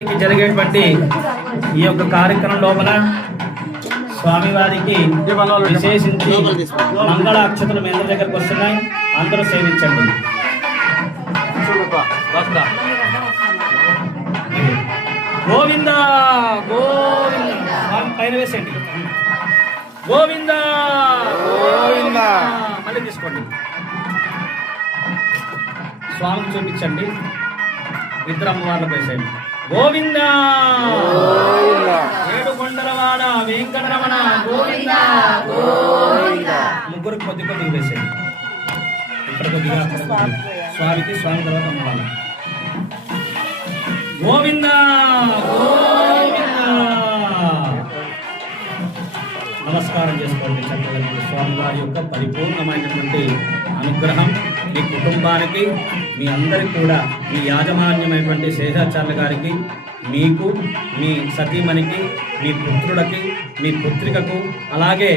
జరిగేటువంటి ఈ యొక్క కార్యక్రమం లోపల స్వామివారికి విశేషించి మంగళ అక్షతలు మీ అందరి దగ్గరకు వస్తున్నాయి. అందరూ సేవించండి. గోవింద గోవింద పైన వేసేయండి. గోవింద గోవింద మళ్ళీ తీసుకోండి. స్వామికి చూపించండి. ఇద్దరు అమ్మవార్లకు వేసేయండి. గోవింద ఏడుకొండలవాడ వెంకటరమణ గోవింద గోవింద. ముగ్గురు కొద్ది కొద్దిగా వేసేయండి. ఇక్కడ కొద్దిగా స్వామికి స్వామి తర్వాత అమ్మవారు. గోవింద గోవింద. నమస్కారం చేసుకోండి. చక్కగా స్వామివారి యొక్క పరిపూర్ణమైనటువంటి అనుగ్రహం మీ కుటుంబానికి, మీ అందరికి కూడా, మీ యాజమాన్యమైనటువంటి శేషాచార్య గారికి, మీకు, మీ సతీమణికి, మీ పుత్రులకి, మీ పుత్రికకు, అలాగే